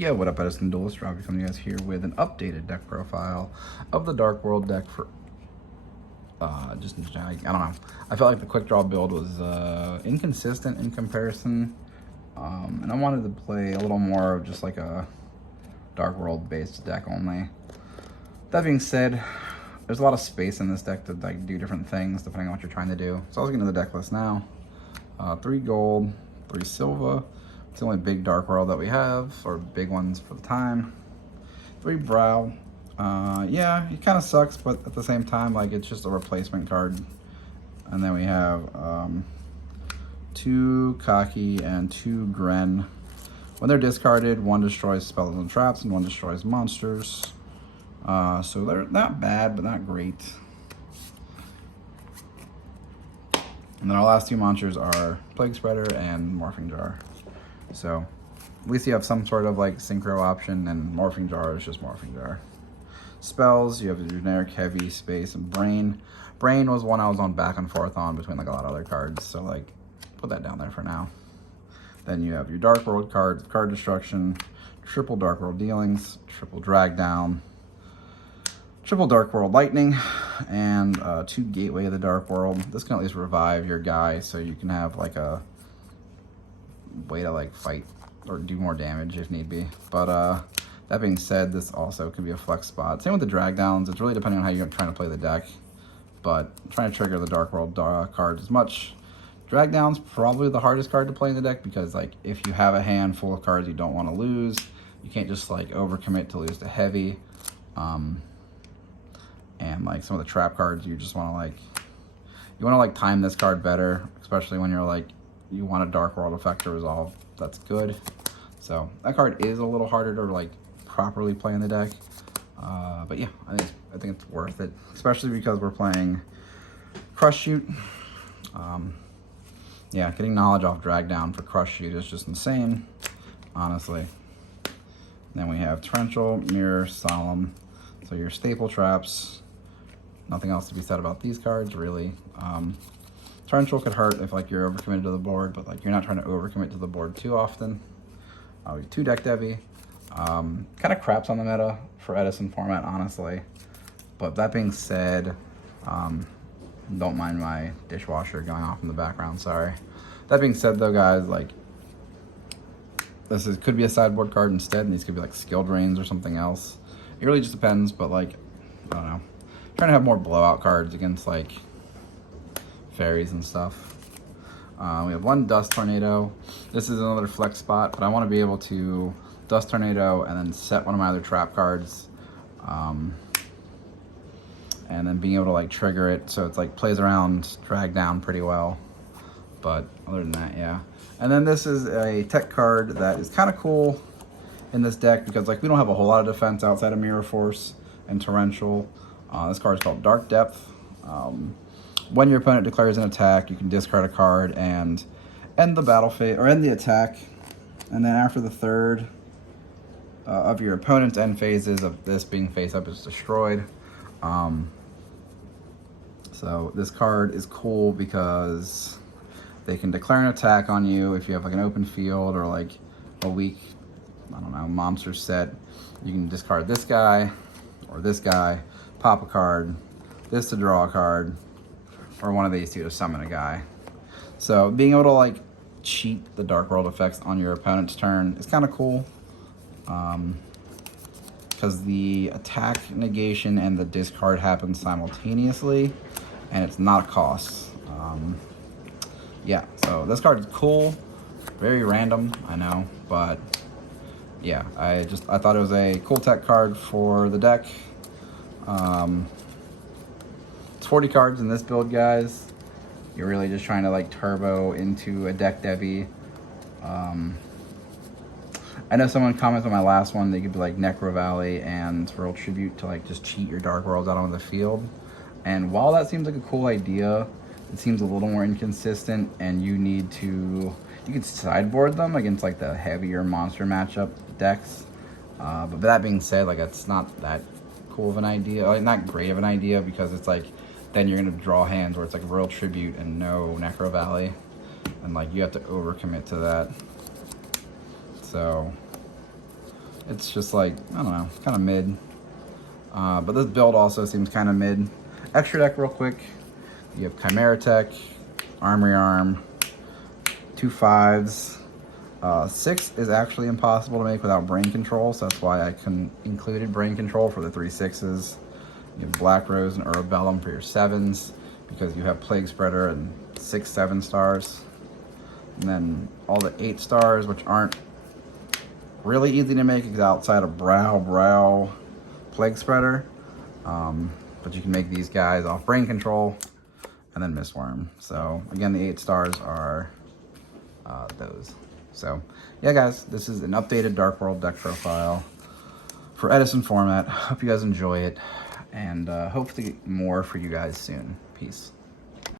Yeah, what up, Edison Duelist? Robbie coming to you guys here with an updated deck profile of the Dark World deck for I don't know. I felt like the quick draw build was inconsistent in comparison, and I wanted to play a little more of just like a Dark World based deck only. That being said, there's a lot of space in this deck to like do different things depending on what you're trying to do. So I'll get into the deck list now. 3 gold, 3 silver. It's the only big Dark World that we have, or big ones for the time. 3 brow. Yeah, it kind of sucks, but at the same time, like, it's just a replacement card. And then we have 2 cocky and 2 Gren. When they're discarded, 1 destroys spells and traps and 1 destroys monsters. So they're not bad, but not great. And then our last 2 monsters are Plague Spreader and Morphing Jar. So at least you have some sort of like synchro option, and Morphing Jar is just Morphing Jar. Spells, you have your generic Heavy, Space, and Brain. Brain was one I was on back and forth on between like a lot of other cards, so like put that down there for now. Then you have your Dark World card, Card Destruction, triple Dark World Dealings, triple Drag Down, triple Dark World Lightning, and 2 Gateway of the Dark World. This can at least revive your guy, so you can have like a way to like fight or do more damage if need be. But that being said, this also can be a flex spot. Same with the drag downs. It's really depending on how you're trying to play the deck, but trying to trigger the Dark World cards as much. Drag down's probably the hardest card to play in the deck, because like if you have a hand full of cards you don't want to lose, you can't just like overcommit to lose to Heavy. And like some of the trap cards, you just want to like time this card better, especially when you're like you want a Dark World effect to resolve. That's good. So that card is a little harder to like properly play in the deck, but yeah, I think it's worth it, especially because we're playing Crush Shoot. Yeah, getting knowledge off Drag Down for Crush Shoot is just insane, honestly. Then we have Torrential, Mirror, Solemn. So your staple traps. Nothing else to be said about these cards, really. Torrential could hurt if like you're overcommitted to the board, but like you're not trying to overcommit to the board too often. 2 Deck Devi. Kind of craps on the meta for Edison format, honestly. But that being said, don't mind my dishwasher going off in the background, sorry. That being said though, guys, like could be a sideboard card instead, and these could be like Skill Drains or something else. It really just depends, but like, I don't know. I'm trying to have more blowout cards against like fairies and stuff. We have 1 Dust Tornado. This is another flex spot, but I want to be able to Dust Tornado and then set one of my other trap cards. And then being able to like trigger it so it's like plays around Drag Down pretty well. But other than that, yeah. And then this is a tech card that is kind of cool in this deck, because like we don't have a whole lot of defense outside of Mirror Force and Torrential. This card is called Dark Depth. When your opponent declares an attack, you can discard a card and end the battle phase, or end the attack. And then after the third of your opponent's end phases of this being face up is destroyed. So this card is cool because they can declare an attack on you if you have like an open field or like a weak, I don't know, monster set. You can discard this guy or this guy, pop a card, this to draw a card, or one of these 2 to summon a guy. So being able to like cheat the Dark World effects on your opponent's turn is kind of cool, because the attack negation and the discard happen simultaneously, and it's not a cost. Yeah, so this card is cool, very random, I know, but yeah, I thought it was a cool tech card for the deck. It's 40 cards in this build, guys. You're really just trying to like turbo into a deck Devi. I know someone commented on my last one, they could be like Necro Valley and Royal Tribute to like just cheat your Dark Worlds out on the field. And while that seems like a cool idea, it seems a little more inconsistent, and you can sideboard them against like the heavier monster matchup decks. But that being said, like it's not that cool of an idea, like not great of an idea, because it's like then you're gonna draw hands where it's like Royal Tribute and no Necro Valley, and like you have to overcommit to that. So It's just like, I don't know, kind of mid. But this build also seems kind of mid. Extra deck real quick. You have Chimera Tech, Armory Arm, 2 5s. 6 is actually impossible to make without Brain Control, so that's why I included Brain Control for the 3 6s. You have Black Rose and Urbellum for your 7s, because you have Plague Spreader and 6 7-stars. And then all the 8 stars, which aren't really easy to make outside of Brow, Plague Spreader. But you can make these guys off Brain Control and then Mistworm. So again, the 8 stars are those. So yeah, guys, this is an updated Dark World deck profile for Edison format. Hope you guys enjoy it, and hope to get more for you guys soon. Peace.